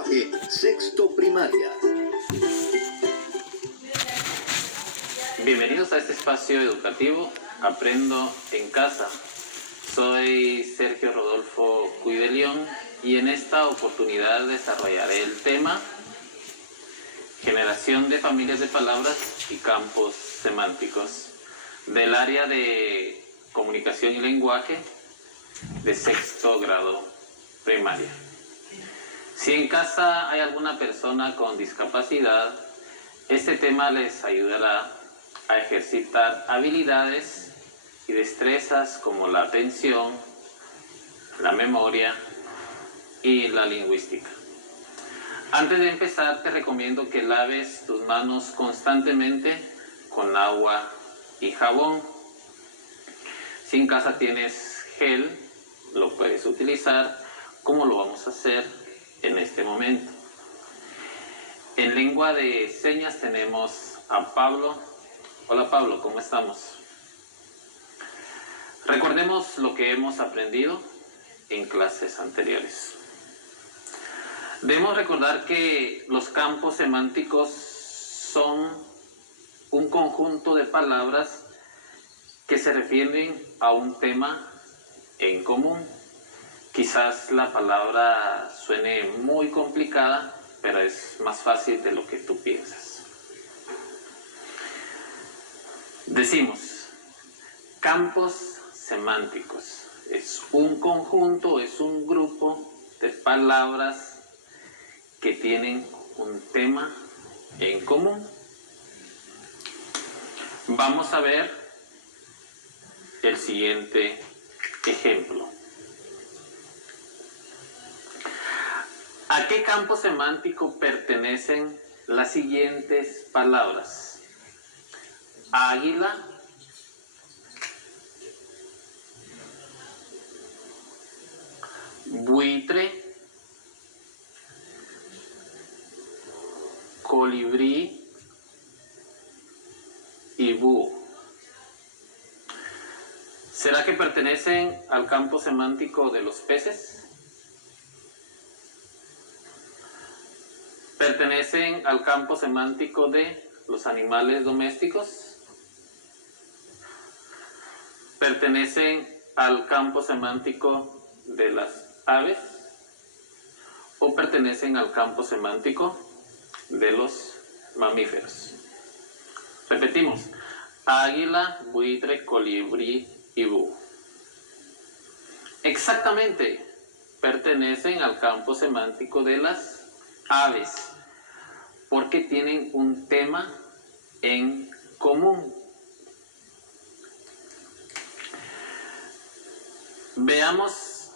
lenguaje, sexto primaria. Bienvenidos a este espacio educativo Aprendo en Casa. Soy Sergio Rodolfo Cuy de León y en esta oportunidad desarrollaré el tema Generación de familias de palabras y campos semánticos del área de comunicación y lenguaje de sexto grado primaria. Si en casa hay alguna persona con discapacidad, este tema les ayudará a ejercitar habilidades y destrezas como la atención, la memoria y la lingüística. Antes de empezar, te recomiendo que laves tus manos constantemente con agua y jabón. Si en casa tienes gel, lo puedes utilizar como lo vamos a hacer en este momento. En lengua de señas tenemos a Pablo. Hola Pablo, ¿cómo estamos? Recordemos lo que hemos aprendido en clases anteriores. Debemos recordar que los campos semánticos son un conjunto de palabras que se refieren a un tema en común. Quizás la palabra suene muy complicada, pero es más fácil de lo que tú piensas. Decimos, campos semánticos. Es un conjunto, es un grupo de palabras que tienen un tema en común. Vamos a ver el siguiente ejemplo. ¿A qué campo semántico pertenecen las siguientes palabras? Águila, buitre, colibrí y búho. ¿Será que pertenecen al campo semántico de los peces? ¿Pertenecen al campo semántico de los animales domésticos? ¿Pertenecen al campo semántico de las aves? ¿O pertenecen al campo semántico de los mamíferos? Repetimos, águila, buitre, colibrí y búho. Exactamente, pertenecen al campo semántico de las aves, porque tienen un tema en común. Veamos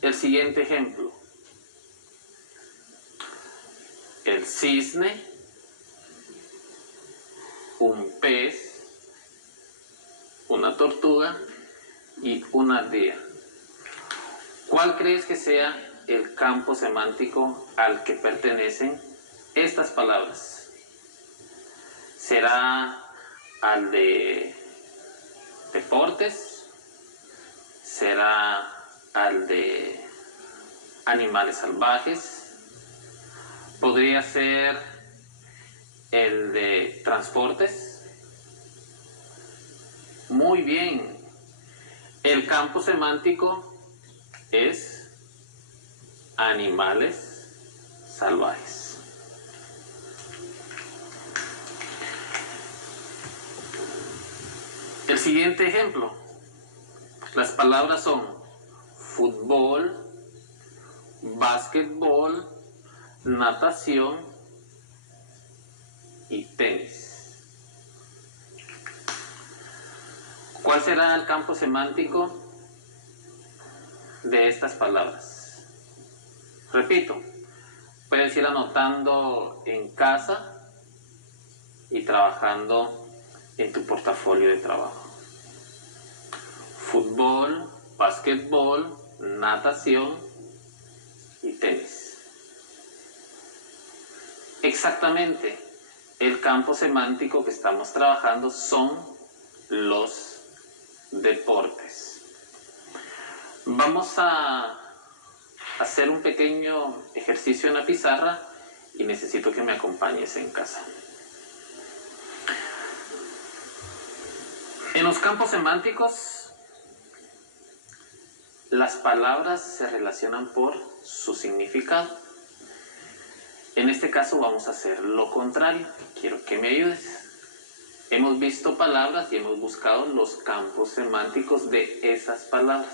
el siguiente ejemplo. El cisne, un pez, una tortuga y una ardilla. ¿Cuál crees que sea el campo semántico al que pertenecen estas palabras? ¿Será al de deportes? ¿Será al de animales salvajes? ¿Podría ser el de transportes? Muy bien. El campo semántico es animales salvajes. El siguiente ejemplo. Las palabras son fútbol, básquetbol, natación y tenis. ¿Cuál será el campo semántico de estas palabras? Repito, puedes ir anotando en casa y trabajando en tu portafolio de trabajo. Fútbol, básquetbol, natación y tenis. Exactamente, el campo semántico que estamos trabajando son los deportes. Vamos a hacer un pequeño ejercicio en la pizarra y necesito que me acompañes en casa. En los campos semánticos, las palabras se relacionan por su significado. En este caso vamos a hacer lo contrario. Quiero que me ayudes. Hemos visto palabras y hemos buscado los campos semánticos de esas palabras.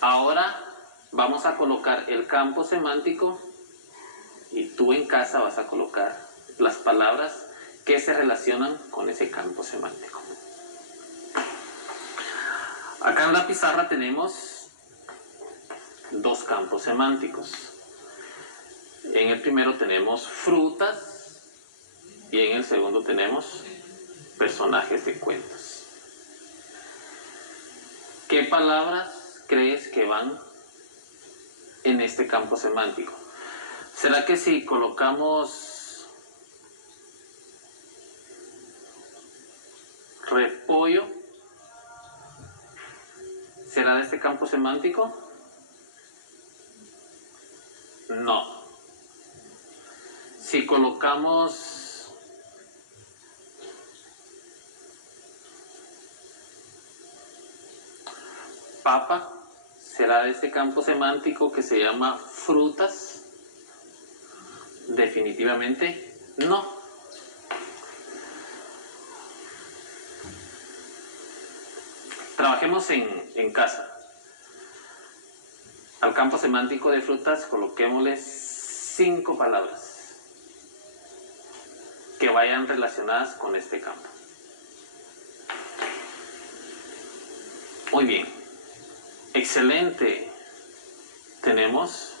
Ahora vamos a colocar el campo semántico y tú en casa vas a colocar las palabras que se relacionan con ese campo semántico. Acá en la pizarra tenemos dos campos semánticos. En el primero tenemos frutas y en el segundo tenemos personajes de cuentos. ¿Qué palabras crees que van en este campo semántico? ¿Será que si colocamos repollo, será de este campo semántico? No. Si colocamos papa, ¿será de este campo semántico que se llama frutas? Definitivamente no. Trabajemos en casa. Al campo semántico de frutas coloquémosle 5 palabras que vayan relacionadas con este campo. Muy bien. Excelente. Tenemos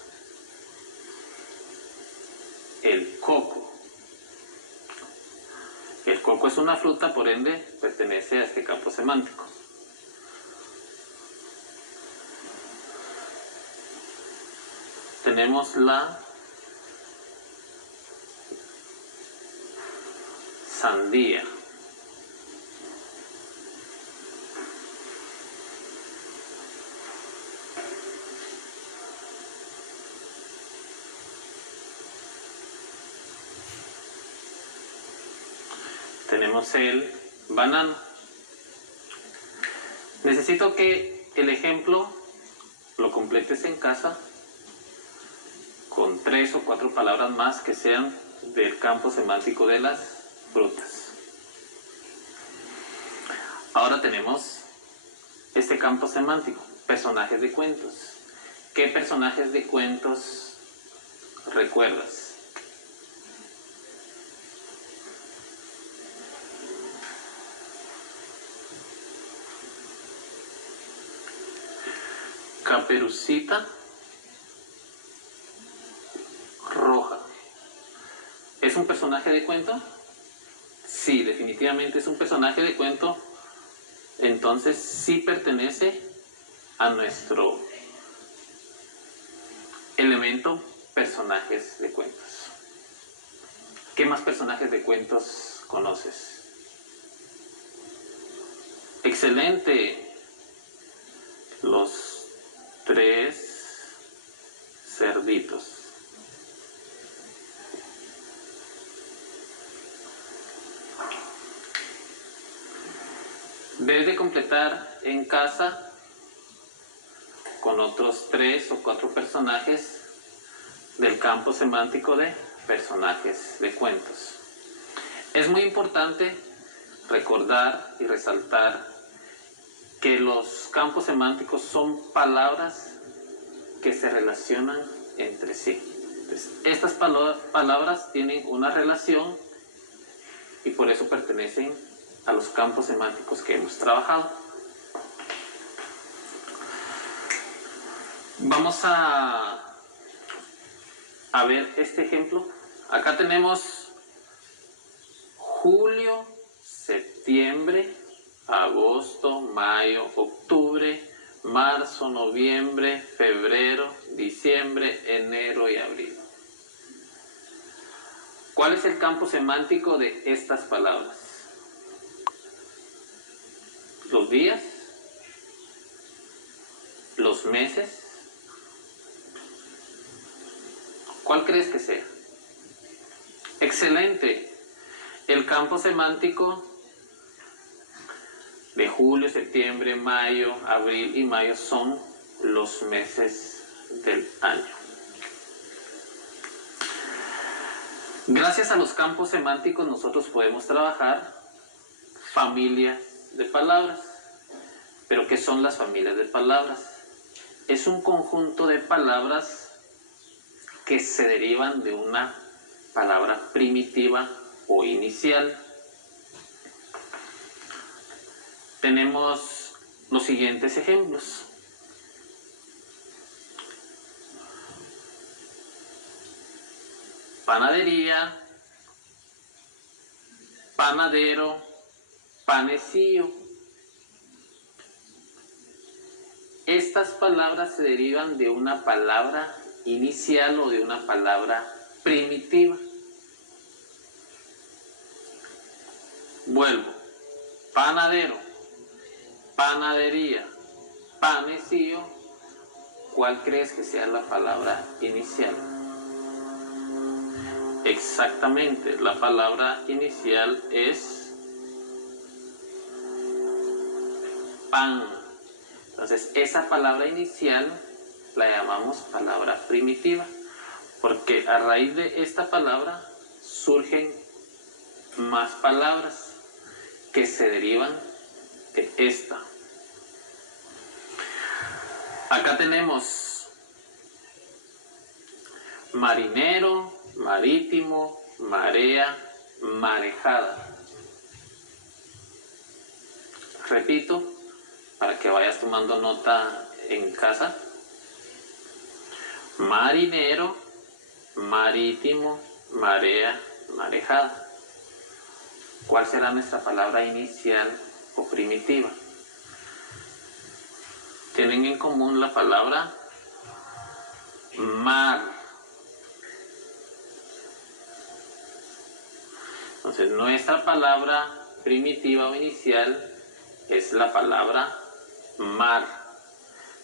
el coco. El coco es una fruta, por ende, pertenece a este campo semántico. Tenemos la sandía. Tenemos el banano. Necesito que el ejemplo lo completes en casa con 3 o 4 palabras más que sean del campo semántico de las frutas. Ahora tenemos este campo semántico, personajes de cuentos. ¿Qué personajes de cuentos recuerdas? Caperucita Roja. ¿Es un personaje de cuento? Sí, definitivamente es un personaje de cuento. Entonces sí pertenece a nuestro elemento personajes de cuentos. ¿Qué más personajes de cuentos conoces? Excelente. Los 3 cerditos. Debes de completar en casa con otros 3 o 4 personajes del campo semántico de personajes de cuentos. Es muy importante recordar y resaltar que los campos semánticos son palabras que se relacionan entre sí. Entonces, estas palabras tienen una relación y por eso pertenecen a los campos semánticos que hemos trabajado. Vamos a ver este ejemplo. Acá tenemos julio, septiembre, agosto, mayo, octubre, marzo, noviembre, febrero, diciembre, enero y abril. ¿Cuál es el campo semántico de estas palabras? Los días, los meses, ¿Cuál crees que sea? Excelente. El campo semántico de julio, septiembre, mayo, abril y mayo son los meses del año. Gracias a los campos semánticos nosotros podemos trabajar familias de palabras. ¿Pero qué son las familias de palabras? Es un conjunto de palabras que se derivan de una palabra primitiva o inicial. Tenemos los siguientes ejemplos. Panadería, panadero, panecillo. Estas palabras se derivan de una palabra inicial o de una palabra primitiva. Vuelvo. Panadero, panadería, panecillo. ¿Cuál crees que sea la palabra inicial? Exactamente, la palabra inicial es pan. Entonces, esa palabra inicial la llamamos palabra primitiva, porque a raíz de esta palabra surgen más palabras que se derivan de esta. Acá tenemos marinero, marítimo, marea, marejada. Repito, para que vayas tomando nota en casa. Marinero, marítimo, marea, marejada. ¿Cuál será nuestra palabra inicial o primitiva? Tienen en común la palabra mar. Entonces, nuestra palabra primitiva o inicial es la palabra mar.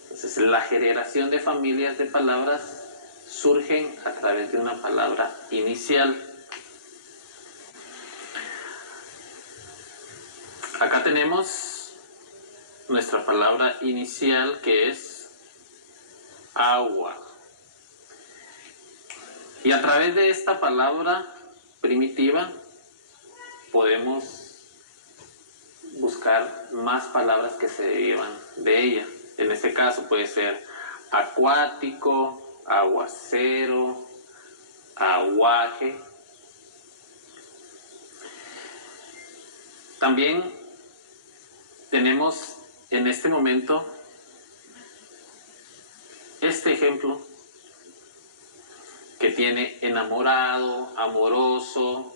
Entonces, la generación de familias de palabras surgen a través de una palabra inicial. Acá tenemos nuestra palabra inicial, que es agua. Y a través de esta palabra primitiva podemos buscar más palabras que se derivan de ella. En este caso puede ser acuático, aguacero, aguaje. También tenemos en este momento este ejemplo que tiene enamorado, amoroso,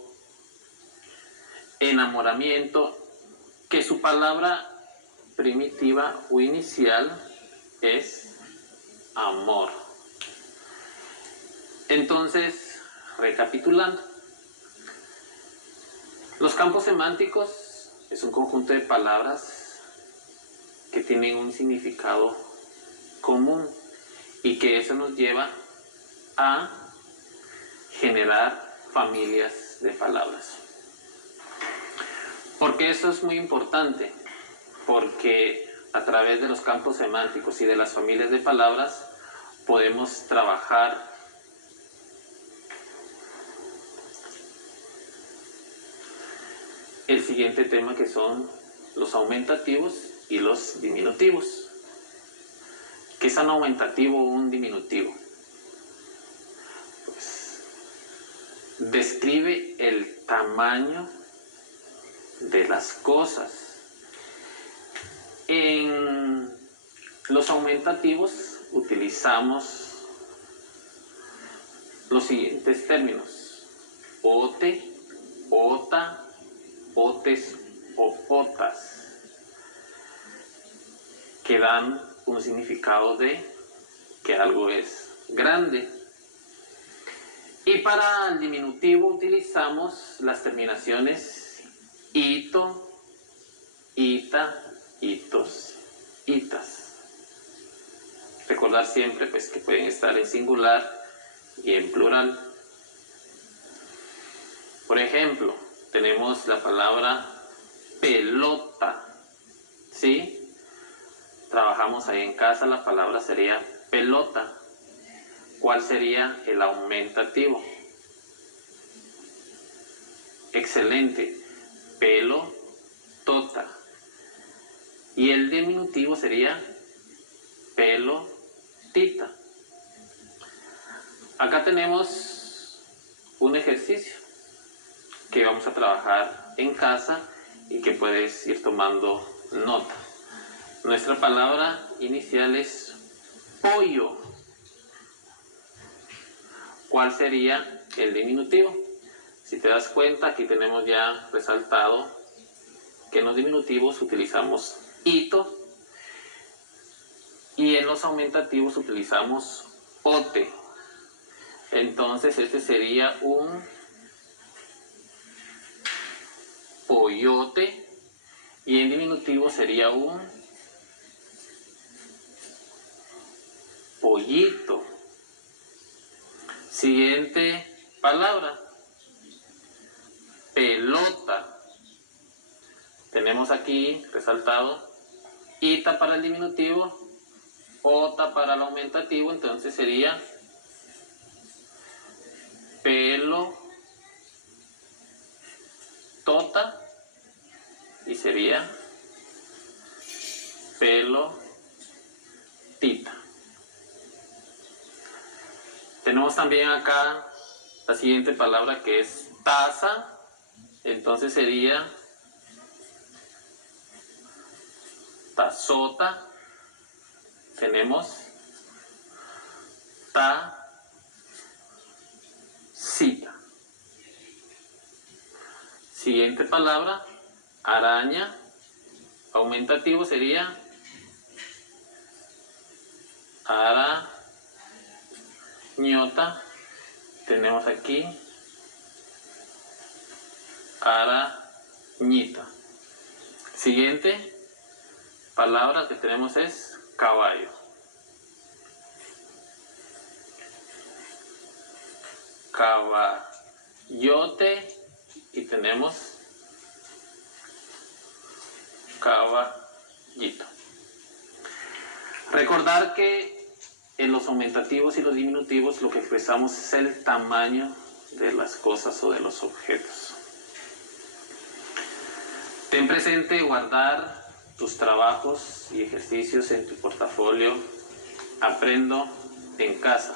enamoramiento, que su palabra primitiva o inicial es amor. Entonces, recapitulando, los campos semánticos es un conjunto de palabras que tienen un significado común y que eso nos lleva a generar familias de palabras. ¿Por qué eso es muy importante? Porque a través de los campos semánticos y de las familias de palabras podemos trabajar el siguiente tema, que son los aumentativos y los diminutivos. ¿Qué es un aumentativo o un diminutivo? Pues describe el tamaño de las cosas. En los aumentativos utilizamos los siguientes términos: ote, ota, otes o otas, que dan un significado de que algo es grande. Y para el diminutivo utilizamos las terminaciones ito, ita, itos, itas. Recordar siempre pues que pueden estar en singular y en plural. Por ejemplo, tenemos la palabra pelota, ¿sí? Trabajamos ahí en casa, la palabra sería pelota. ¿Cuál sería el aumentativo? Excelente, pelotota. Y el diminutivo sería pelotita. Acá tenemos un ejercicio que vamos a trabajar en casa y que puedes ir tomando nota. Nuestra palabra inicial es pollo. ¿Cuál sería el diminutivo? Si te das cuenta, aquí tenemos ya resaltado que en los diminutivos utilizamos ito y en los aumentativos utilizamos ote. Entonces este sería un pollote y en diminutivo sería un pollito. Siguiente palabra, pelota. Tenemos aquí resaltado ita para el diminutivo, ota para el aumentativo, entonces sería pelo tota y sería pelo tita. Tenemos también acá la siguiente palabra que es taza, entonces sería tazota. Tenemos tacita. Siguiente palabra, araña. Aumentativo sería arañota. Tenemos aquí arañita. Siguiente palabra que tenemos es caballo. Caballote y tenemos caballito. Recordar que en los aumentativos y los diminutivos lo que expresamos es el tamaño de las cosas o de los objetos. Ten presente guardar tus trabajos y ejercicios en tu portafolio Aprendo en casa.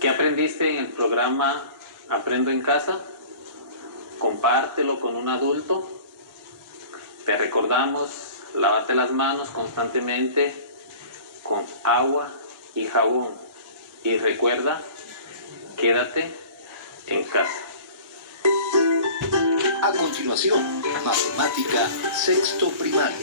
¿Qué aprendiste en el programa Aprendo en casa? Compártelo con un adulto. Te recordamos, lávate las manos constantemente con agua y jabón. Y recuerda, quédate en casa. A continuación, matemática sexto primaria.